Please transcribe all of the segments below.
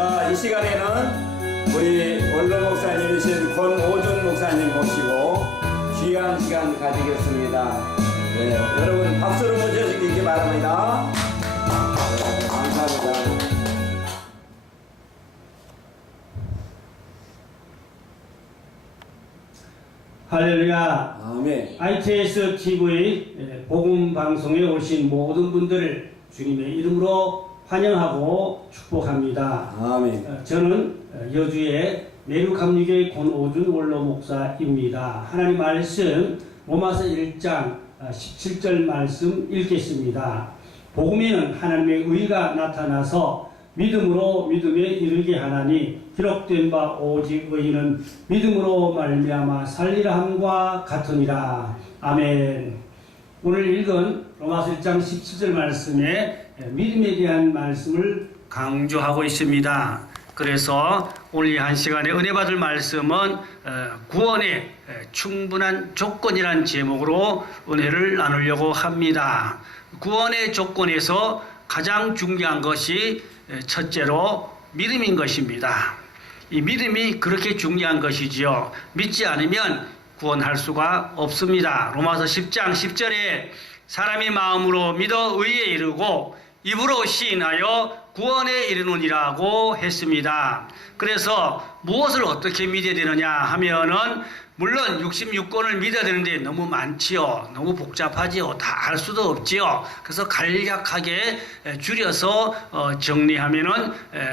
자, 이 시간에는 우리 원로 목사님이신 권오준 목사님 모시고 귀한 시간 가지겠습니다. 네, 여러분 박수로 모셔주시기 바랍니다. 네, 감사합니다. 할렐루야. 아멘. ITS TV 복음 방송에 오신 모든 분들을 주님의 이름으로 환영하고 축복합니다. 아멘. 저는 여주의 내륙합류교회 권오준 원로 목사입니다. 하나님 말씀 로마서 1장 17절 말씀 읽겠습니다. 복음에는 하나님의 의가 나타나서 믿음으로 믿음에 이르게 하나니 기록된 바 오직 의인은 믿음으로 말미암아 살리라 함과 같으니라. 아멘. 오늘 읽은 로마서 1장 17절 말씀에 믿음에 대한 말씀을 강조하고 있습니다. 그래서 오늘 이 한 시간에 은혜 받을 말씀은 구원의 충분한 조건이란 제목으로 은혜를 나누려고 합니다. 구원의 조건에서 가장 중요한 것이 첫째로 믿음인 것입니다. 이 믿음이 그렇게 중요한 것이지요. 믿지 않으면 구원할 수가 없습니다. 로마서 10장 10절에 사람이 마음으로 믿어 의에 이르고 입으로 시인하여 구원에 이르느니라고 했습니다. 그래서 무엇을 어떻게 믿어야 되느냐 하면은 물론 66권을 믿어야 되는데 너무 많지요. 너무 복잡하지요. 다 알 수도 없지요. 그래서 간략하게 줄여서 정리하면은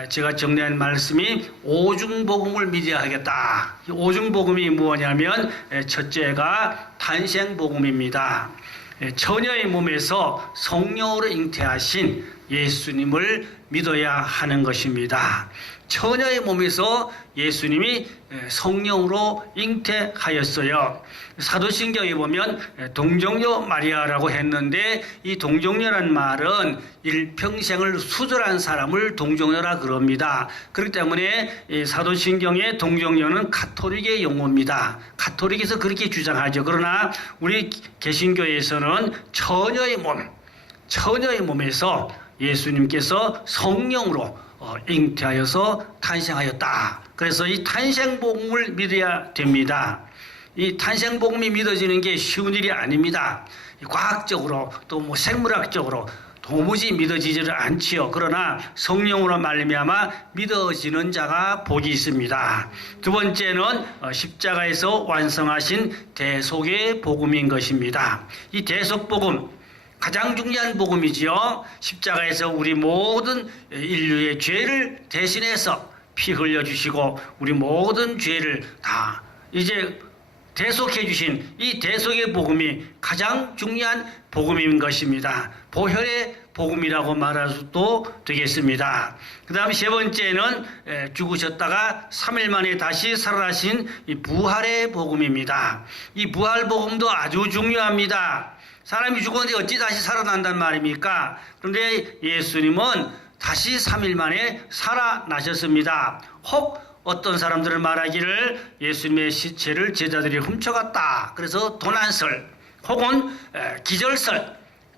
제가 정리한 말씀이 오중복음을 믿어야 하겠다. 오중복음이 뭐냐면 첫째가 탄생복음입니다. 처녀의 몸에서 성령으로 잉태하신 예수님을 믿어야 하는 것입니다. 처녀의 몸에서 예수님이 성령으로 잉태하였어요. 사도신경에 보면 동정녀 마리아라고 했는데 이 동정녀란 말은 일평생을 수절한 사람을 동정녀라 그럽니다. 그렇기 때문에 사도신경의 동정녀는 가톨릭의 용어입니다. 가톨릭에서 그렇게 주장하죠. 그러나 우리 개신교에서는 처녀의 몸에서 예수님께서 성령으로 잉태하여서 탄생하였다. 그래서 이 탄생복음을 믿어야 됩니다. 이 탄생복음이 믿어지는 게 쉬운 일이 아닙니다. 과학적으로 또 뭐 생물학적으로 도무지 믿어지지를 않지요. 그러나 성령으로 말미암아 믿어지는 자가 복이 있습니다. 두 번째는 십자가에서 완성하신 대속의 복음인 것입니다. 이 대속복음 가장 중요한 복음이지요. 십자가에서 우리 모든 인류의 죄를 대신해서 피 흘려주시고 우리 모든 죄를 다 이제 대속해 주신 이 대속의 복음이 가장 중요한 복음인 것입니다. 보혈의 복음이라고 말할 수도 되겠습니다. 그 다음 세 번째는 죽으셨다가 3일 만에 다시 살아나신 이 부활의 복음입니다. 이 부활 복음도 아주 중요합니다. 사람이 죽었는데 어찌 다시 살아난단 말입니까? 그런데 예수님은 다시 3일 만에 살아나셨습니다. 혹 어떤 사람들은 말하기를 예수님의 시체를 제자들이 훔쳐갔다. 그래서 도난설 혹은 기절설,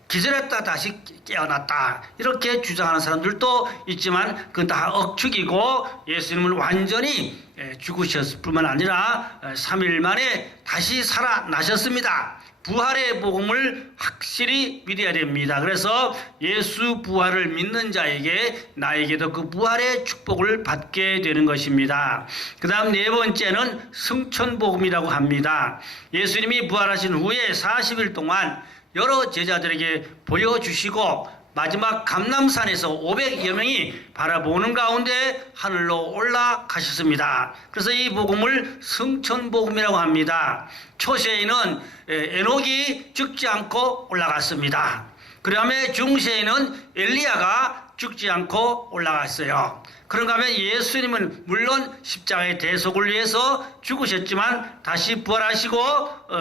기절했다 다시 깨어났다. 이렇게 주장하는 사람들도 있지만 그건 다 억측이고 예수님은 완전히 죽으셨을 뿐만 아니라 3일 만에 다시 살아나셨습니다. 부활의 복음을 확실히 믿어야 됩니다. 그래서 예수 부활을 믿는 자에게 나에게도 그 부활의 축복을 받게 되는 것입니다. 그 다음 네 번째는 승천복음이라고 합니다. 예수님이 부활하신 후에 40일 동안 여러 제자들에게 보여주시고 마지막 감람산에서 500여 명이 바라보는 가운데 하늘로 올라가셨습니다. 그래서 이 복음을 승천복음이라고 합니다. 초세에는 에녹이 죽지 않고 올라갔습니다. 그 다음에 중세에는 엘리야가 죽지 않고 올라갔어요. 그런가 하면 예수님은 물론 십자가의 대속을 위해서 죽으셨지만 다시 부활하시고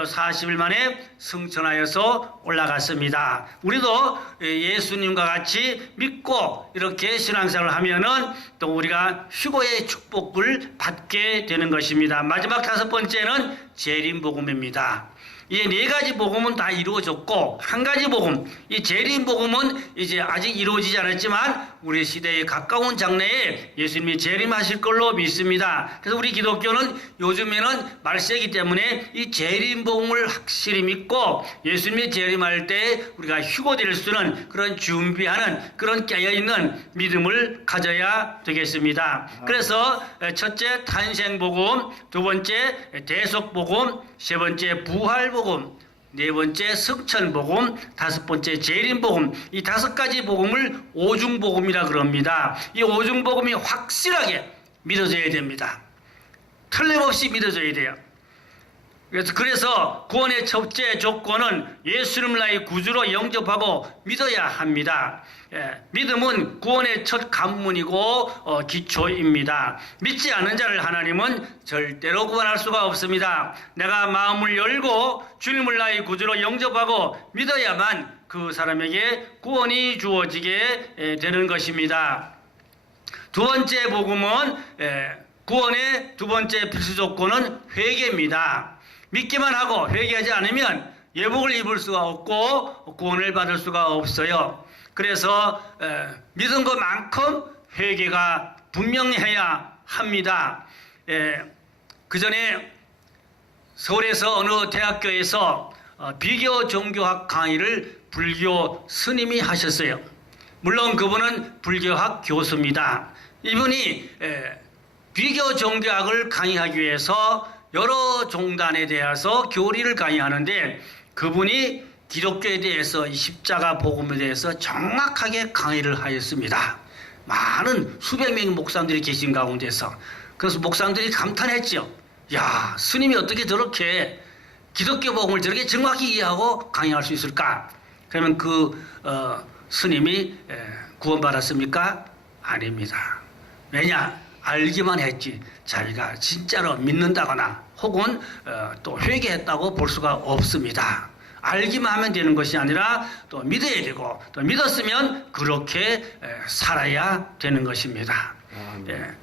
40일 만에 승천하여서 올라갔습니다. 우리도 예수님과 같이 믿고 이렇게 신앙생활을 하면은 또 우리가 휴거의 축복을 받게 되는 것입니다. 마지막 다섯 번째는 재림복음입니다. 이 네 가지 복음은 다 이루어졌고 한 가지 복음, 이 재림 복음은 이제 아직 이루어지지 않았지만 우리 시대에 가까운 장래에 예수님이 재림하실 걸로 믿습니다. 그래서 우리 기독교는 요즘에는 말세이기 때문에 이 재림 복음을 확실히 믿고 예수님이 재림할 때 우리가 휴고될 수 있는 그런 준비하는 그런 깨어있는 믿음을 가져야 되겠습니다. 그래서 첫째 탄생 복음, 두 번째 대속 복음, 세 번째 부활 복음, 네 번째 승천 복음, 다섯 번째 재림 복음, 이 다섯 가지 복음을 오중 복음이라 그럽니다. 이 오중 복음이 확실하게 믿어져야 됩니다. 틀림없이 믿어져야 돼요. 그래서 구원의 첫째 조건은 예수님을 나의 구주로 영접하고 믿어야 합니다. 믿음은 구원의 첫 관문이고 기초입니다. 믿지 않는 자를 하나님은 절대로 구원할 수가 없습니다. 내가 마음을 열고 주님을 나의 구주로 영접하고 믿어야만 그 사람에게 구원이 주어지게 되는 것입니다. 두 번째 복음은 구원의 두 번째 필수 조건은 회개입니다. 믿기만 하고 회개하지 않으면 예복을 입을 수가 없고 구원을 받을 수가 없어요. 그래서 믿은 것만큼 회개가 분명해야 합니다. 그 전에 서울에서 어느 대학교에서 비교 종교학 강의를 불교 스님이 하셨어요. 물론 그분은 불교학 교수입니다. 이분이 비교 종교학을 강의하기 위해서 여러 종단에 대해서 교리를 강의하는데 그분이 기독교에 대해서 이 십자가 복음에 대해서 정확하게 강의를 하였습니다. 많은 수백 명의 목사님들이 계신 가운데서 그래서 목사님들이 감탄했죠. 야, 스님이 어떻게 저렇게 기독교 복음을 저렇게 정확히 이해하고 강의할 수 있을까? 그러면 그 스님이 구원받았습니까? 아닙니다. 왜냐? 알기만 했지 자기가 진짜로 믿는다거나 혹은 또 회개했다고 볼 수가 없습니다. 알기만 하면 되는 것이 아니라 또 믿어야 되고 또 믿었으면 그렇게 살아야 되는 것입니다.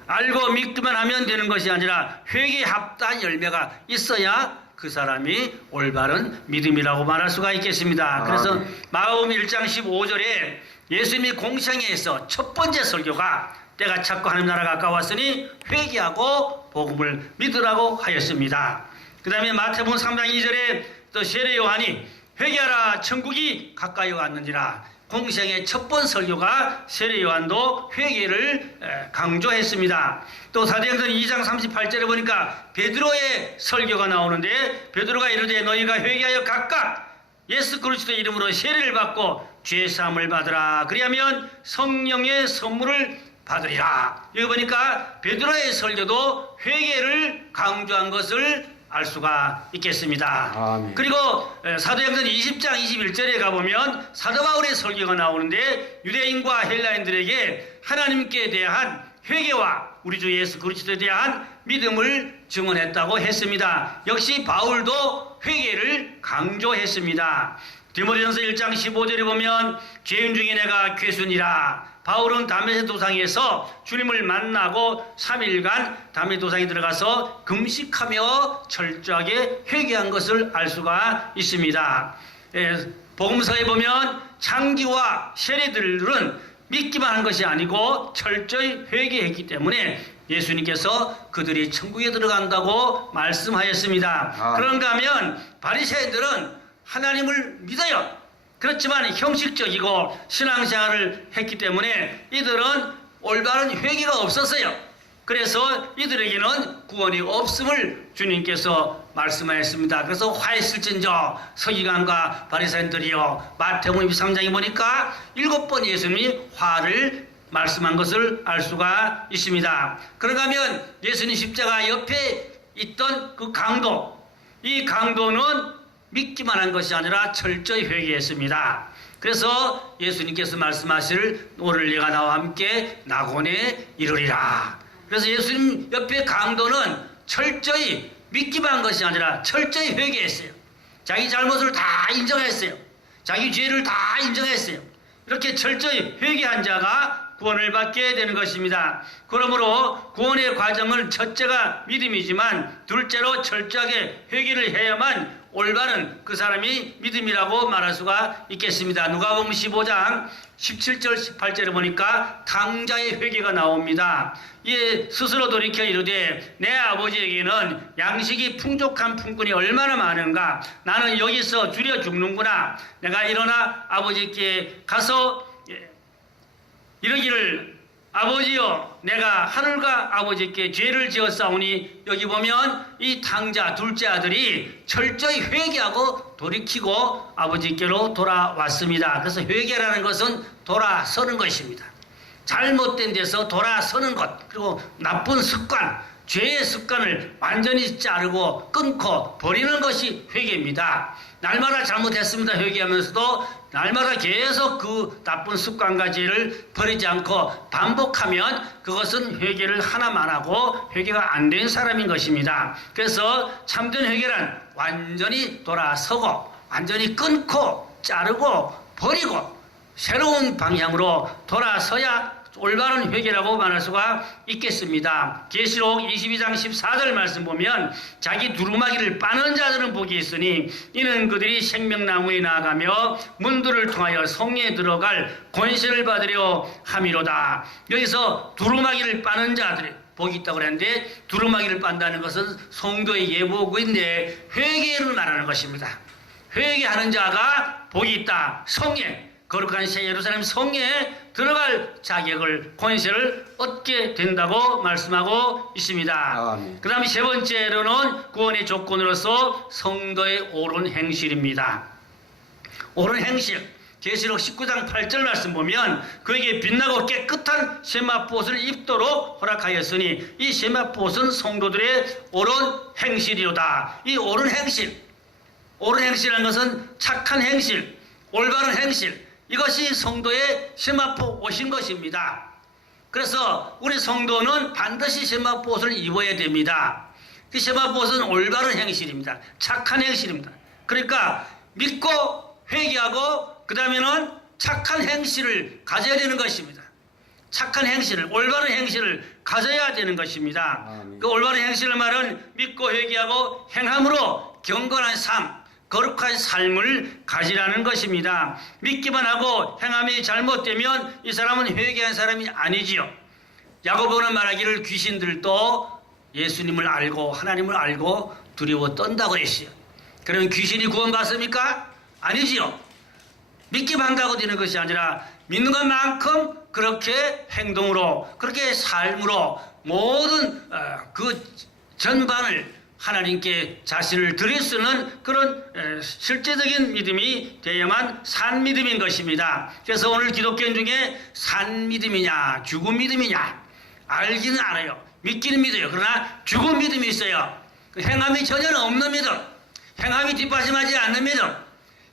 알고 믿기만 하면 되는 것이 아니라 회개에 합당한 열매가 있어야 그 사람이 올바른 믿음이라고 말할 수가 있겠습니다. 그래서 마가복음 1장 15절에 예수님이 공생애에서 첫 번째 설교가 때가 찼고 하나님 나라가 가까웠으니 회개하고 복음을 믿으라고 하였습니다. 그 다음에 마태복음 3장 2절에 또 세례 요한이 회개하라 천국이 가까이 왔느니라. 공생의 첫 번 설교가 세례 요한도 회개를 강조했습니다. 또 사도행전 2장 38절에 보니까 베드로의 설교가 나오는데 베드로가 이르되 너희가 회개하여 각각 예수 그리스도 이름으로 세례를 받고 죄 사함을 받으라. 그리하면 성령의 선물을 받으리라. 여기 보니까 베드로의 설교도 회개를 강조한 것을 알 수가 있겠습니다. 아멘. 그리고 사도행전 20장 21절에 가보면 사도 바울의 설교가 나오는데 유대인과 헬라인들에게 하나님께 대한 회개와 우리 주 예수 그리스도에 대한 믿음을 증언했다고 했습니다. 역시 바울도 회개를 강조했습니다. 디모데전서 1장 15절에 보면 죄인 중에 내가 괴순이라. 바울은 다메섹 도상에서 주님을 만나고 3일간 다메섹 도상에 들어가서 금식하며 철저하게 회개한 것을 알 수가 있습니다. 복음서에 보면 창기와 세례들은 믿기만 한 것이 아니고 철저히 회개했기 때문에 예수님께서 그들이 천국에 들어간다고 말씀하였습니다. 그런가 하면 바리새인들은 하나님을 믿어요. 그렇지만 형식적이고 신앙생활을 했기 때문에 이들은 올바른 회개가 없었어요. 그래서 이들에게는 구원이 없음을 주님께서 말씀하였습니다. 그래서 화했을진저 서기관과 바리새인들이요 마태복음 23장에 보니까 7번 예수님이 화를 말씀한 것을 알 수가 있습니다. 그런가 하면 예수님 십자가 옆에 있던 그 강도, 이 강도는 믿기만 한 것이 아니라 철저히 회개했습니다. 그래서 예수님께서 말씀하실 오늘 내가 나와 함께 낙원에 이르리라. 그래서 예수님 옆에 강도는 철저히 믿기만 한 것이 아니라 철저히 회개했어요. 자기 잘못을 다 인정했어요. 자기 죄를 다 인정했어요. 이렇게 철저히 회개한 자가 구원을 받게 되는 것입니다. 그러므로 구원의 과정은 첫째가 믿음이지만 둘째로 철저하게 회개를 해야만 올바른 그 사람이 믿음이라고 말할 수가 있겠습니다. 누가복음 15장 17절 18절에 보니까 탕자의 회개가 나옵니다. 이에 스스로 돌이켜 이르되 내 아버지에게는 양식이 풍족한 품꾼이 얼마나 많은가. 나는 여기서 줄여 죽는구나. 내가 일어나 아버지께 가서 이르기를 아버지여 내가 하늘과 아버지께 죄를 지었사오니. 여기 보면 이 탕자 둘째 아들이 철저히 회개하고 돌이키고 아버지께로 돌아왔습니다. 그래서 회개라는 것은 돌아서는 것입니다. 잘못된 데서 돌아서는 것, 그리고 나쁜 습관, 죄의 습관을 완전히 자르고 끊고 버리는 것이 회개입니다. 날마다 잘못했습니다 회개하면서도 날마다 계속 그 나쁜 습관과 죄를 버리지 않고 반복하면 그것은 회개를 하나만 하고 회개가 안 된 사람인 것입니다. 그래서 참된 회개란 완전히 돌아서고 완전히 끊고 자르고 버리고 새로운 방향으로 돌아서야 올바른 회개라고 말할 수가 있겠습니다. 계시록 22장 14절 말씀 보면 자기 두루마기를 빠는 자들은 복이 있으니 이는 그들이 생명나무에 나아가며 문들을 통하여 성에 들어갈 권세를 받으려 함이로다. 여기서 두루마기를 빠는 자들이 복이 있다고 그랬는데 두루마기를 빤다는 것은 성도의 예보구인데 회개를 말하는 것입니다. 회개하는 자가 복이 있다. 성에 거룩한 새 예루살렘 성에 들어갈 자격을 권세를 얻게 된다고 말씀하고 있습니다. 그 다음에 세 번째로는 구원의 조건으로서 성도의 옳은 행실입니다. 옳은 행실, 계시록 19장 8절 말씀 보면 그에게 빛나고 깨끗한 세마포옷을 입도록 허락하였으니 이 세마포옷은 성도들의 옳은 행실이로다. 이 옳은 행실, 옳은 행실이라는 것은 착한 행실, 올바른 행실, 이것이 성도의 세마포 옷인 것입니다. 그래서 우리 성도는 반드시 세마포 옷을 입어야 됩니다. 그 세마포 옷은 올바른 행실입니다. 착한 행실입니다. 그러니까 믿고 회개하고 그 다음에는 착한 행실을 가져야 되는 것입니다. 착한 행실을, 올바른 행실을 가져야 되는 것입니다. 그 올바른 행실을 말은 믿고 회개하고 행함으로 경건한 삶, 거룩한 삶을 가지라는 것입니다. 믿기만 하고 행함이 잘못되면 이 사람은 회개한 사람이 아니지요. 야고보는 말하기를 귀신들도 예수님을 알고 하나님을 알고 두려워 떤다고 했어요. 그러면 귀신이 구원받습니까? 아니지요. 믿기만 한다고 되는 것이 아니라 믿는 것만큼 그렇게 행동으로 그렇게 삶으로 모든 그 전반을 하나님께 자신을 드릴 수 있는 그런 실제적인 믿음이 되어야만 산 믿음인 것입니다. 그래서 오늘 기독교인 중에 산 믿음이냐 죽은 믿음이냐 알기는 알아요. 믿기는 믿어요. 그러나 죽은 믿음이 있어요. 행함이 전혀 없는 믿음, 행함이 뒷받침하지 않는 믿음,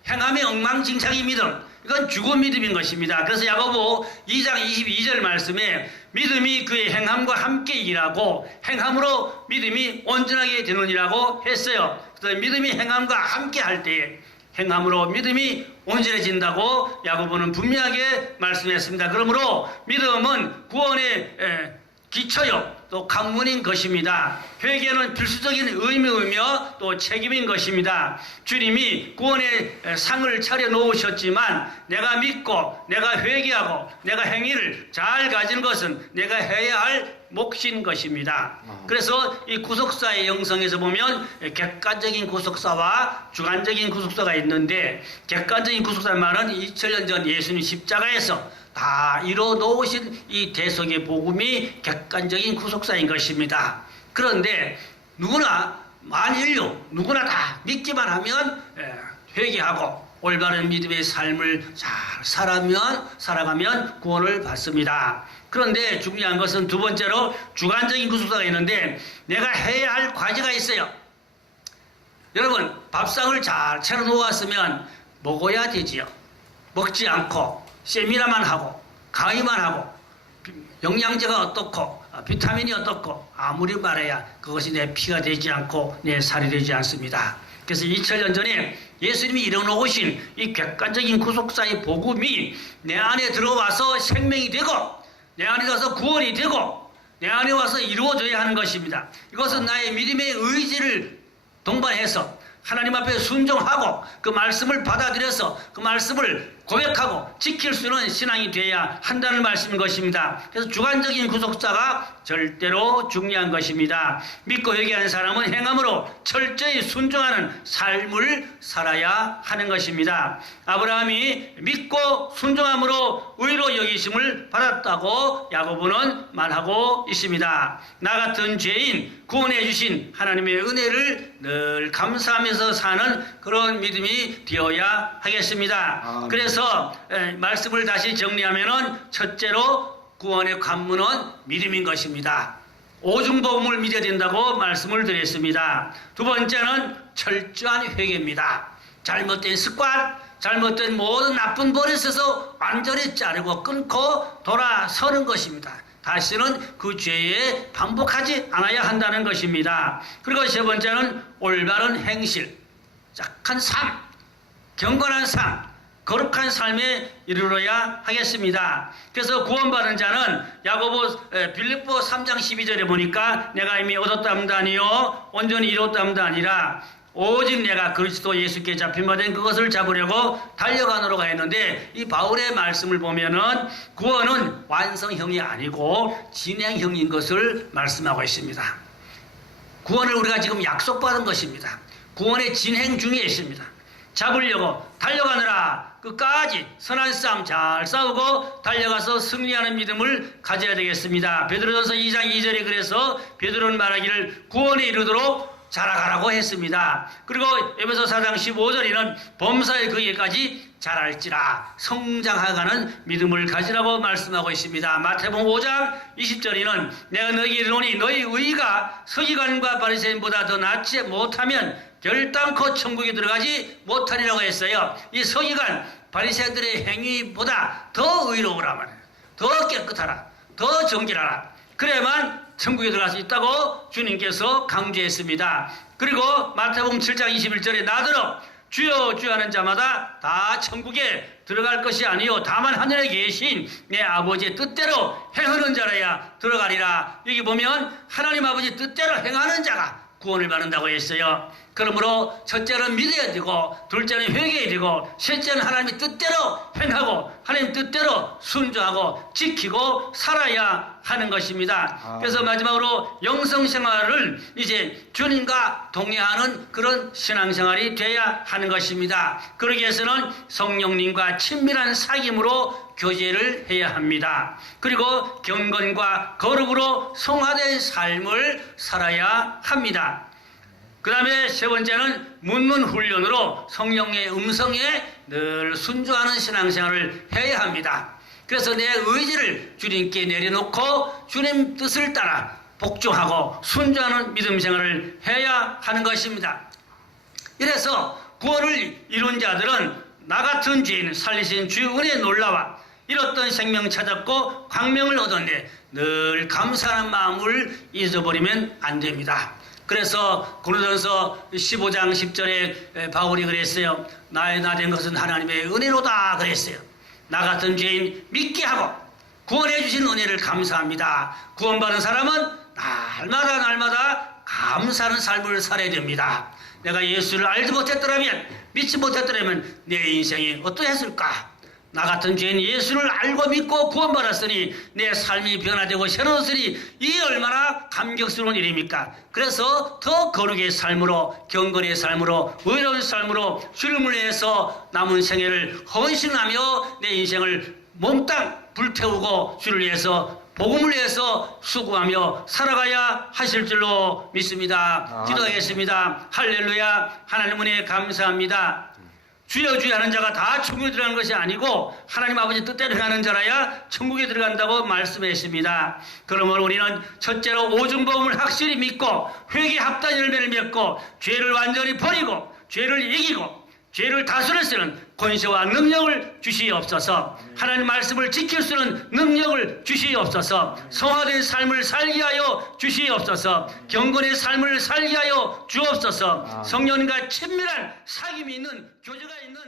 행함이 엉망진창인 믿음, 이건 죽은 믿음인 것입니다. 그래서 야고보 2장 22절 말씀에 믿음이 그의 행함과 함께 일하고 행함으로 믿음이 온전하게 되느니라고 했어요. 그래서 믿음이 행함과 함께 할 때에 행함으로 믿음이 온전해진다고 야고보는 분명하게 말씀했습니다. 그러므로 믿음은 구원의 기초요 또 관문인 것입니다. 회개는 필수적인 의무이며 또 책임인 것입니다. 주님이 구원의 상을 차려 놓으셨지만 내가 믿고 내가 회개하고 내가 행위를 잘 가지는 것은 내가 해야 할 몫인 것입니다. 그래서 이 구속사의 영성에서 보면 객관적인 구속사와 주관적인 구속사가 있는데 객관적인 구속사는 말은 2000년 전 예수님 십자가에서 다 이뤄 놓으신 이 대속의 복음이 객관적인 구속사인 것입니다. 그런데 누구나 만인류 누구나 다 믿기만 하면 회개하고 올바른 믿음의 삶을 잘 살아가면 구원을 받습니다. 그런데 중요한 것은 두 번째로 주관적인 구속사가 있는데 내가 해야 할 과제가 있어요. 여러분 밥상을 잘 차려 놓았으면 먹어야 되지요. 먹지 않고 세미나만 하고 강의만 하고 영양제가 어떻고 비타민이 어떻고 아무리 말해야 그것이 내 피가 되지 않고 내 살이 되지 않습니다. 그래서 2000년 전에 예수님이 이뤄놓으신 이 객관적인 구속사의 복음이 내 안에 들어와서 생명이 되고 내 안에 가서 구원이 되고 내 안에 와서 이루어져야 하는 것입니다. 이것은 나의 믿음의 의지를 동반해서 하나님 앞에 순종하고 그 말씀을 받아들여서 그 말씀을 고백하고 지킬 수 있는 신앙이 되어야 한다는 말씀인 것입니다. 그래서 주관적인 구속사가 절대로 중요한 것입니다. 믿고 회개하는 사람은 행함으로 철저히 순종하는 삶을 살아야 하는 것입니다. 아브라함이 믿고 순종함으로 의로 여기심을 받았다고 야고보는 말하고 있습니다. 나 같은 죄인 구원해 주신 하나님의 은혜를 늘 감사하면서 사는 그런 믿음이 되어야 하겠습니다. 그래서 말씀을 다시 정리하면은 첫째로 구원의 관문은 믿음인 것입니다. 오중복음을 믿어야 된다고 말씀을 드렸습니다. 두 번째는 철저한 회개입니다. 잘못된 습관, 잘못된 모든 나쁜 버릇에서 완전히 자르고 끊고 돌아서는 것입니다. 다시는 그 죄에 반복하지 않아야 한다는 것입니다. 그리고 세 번째는 올바른 행실, 착한 삶, 경건한 삶, 거룩한 삶에 이르러야 하겠습니다. 그래서 구원받은 자는 야고보 빌립보 3장 12절에 보니까 내가 이미 얻었다함도 아니요 온전히 이뤘다함도 아니라 오직 내가 그리스도 예수께 잡힌 바 된 그것을 잡으려고 달려가노라고 했는데, 이 바울의 말씀을 보면은 구원은 완성형이 아니고 진행형인 것을 말씀하고 있습니다. 구원을 우리가 지금 약속받은 것입니다. 구원의 진행 중에 있습니다. 잡으려고 달려가느라 끝까지 선한 싸움 잘 싸우고 달려가서 승리하는 믿음을 가져야 되겠습니다. 베드로전서 2장 2절에 그래서 베드로는 말하기를 구원에 이르도록 자라가라고 했습니다. 그리고 에베소 4장 15절에는 범사의 그에까지 자랄지라 성장하가는 믿음을 가지라고 말씀하고 있습니다. 마태복음 5장 20절에는 내가 너희에게 이르노니 너희 의가 서기관과 바리새인보다 더 낫지 못하면 결단코 천국에 들어가지 못하리라고 했어요. 이 서기관 바리새인들의 행위보다 더 의로우라 말이에요. 더 깨끗하라, 더 정결하라. 그래야만 천국에 들어갈 수 있다고 주님께서 강조했습니다. 그리고 마태복음 7장 21절에 나더러 주여 주여 하는 자마다 다 천국에 들어갈 것이 아니요 다만 하늘에 계신 내 아버지의 뜻대로 행하는 자라야 들어가리라. 여기 보면 하나님 아버지 뜻대로 행하는 자가 구원을 받는다고 했어요. 그러므로 첫째는 믿어야 되고, 둘째는 회개해야 되고, 셋째는 하나님의 뜻대로 행하고 하나님 뜻대로 순종하고 지키고 살아야 하는 것입니다. 그래서 마지막으로 영성생활을 이제 주님과 동행하는 그런 신앙생활이 돼야 하는 것입니다. 그러기 위해서는 성령님과 친밀한 사귐으로 교제를 해야 합니다. 그리고 경건과 거룩으로 성화된 삶을 살아야 합니다. 그 다음에 세 번째는 묻는 훈련으로 성령의 음성에 늘 순종하는 신앙생활을 해야 합니다. 그래서 내 의지를 주님께 내려놓고 주님 뜻을 따라 복종하고 순종하는 믿음 생활을 해야 하는 것입니다. 이래서 구원을 이룬 자들은 나 같은 죄인 살리신 주 은혜의 놀라와 잃었던 생명 찾았고 광명을 얻었네 늘 감사하는 마음을 잊어버리면 안 됩니다. 그래서 고린도전서 15장 10절에 바울이 그랬어요. 나의 나 된 것은 하나님의 은혜로다 그랬어요. 나 같은 죄인 믿게 하고 구원해 주신 은혜를 감사합니다. 구원받은 사람은 날마다 감사하는 삶을 살아야 됩니다. 내가 예수를 알지 못했더라면, 믿지 못했더라면 내 인생이 어떠했을까? 나 같은 죄인 예수를 알고 믿고 구원받았으니 내 삶이 변화되고 새로웠으니 이 얼마나 감격스러운 일입니까? 그래서 더 거룩의 삶으로, 경건의 삶으로, 의로운 삶으로 주님을 위해서 남은 생애를 헌신하며 내 인생을 몽땅 불태우고 주를 위해서, 복음을 위해서 수고하며 살아가야 하실 줄로 믿습니다. 기도하겠습니다. 할렐루야. 하나님 은혜 감사합니다. 주여 주여 하는 자가 다 천국에 들어가는 것이 아니고 하나님 아버지 뜻대로 행하는 자라야 천국에 들어간다고 말씀했습니다. 그러므로 우리는 첫째로 오중복음을 확실히 믿고 회개 합단 열매를 맺고 죄를 완전히 버리고 죄를 이기고 죄를 다스릴 수 있는 권세와 능력을 주시옵소서. 하나님 말씀을 지킬 수 있는 능력을 주시옵소서. 성화된 삶을 살게 하여 주시옵소서. 경건의 삶을 살게 하여 주옵소서. 성령님과 친밀한 사귐이 있는 교제가 있는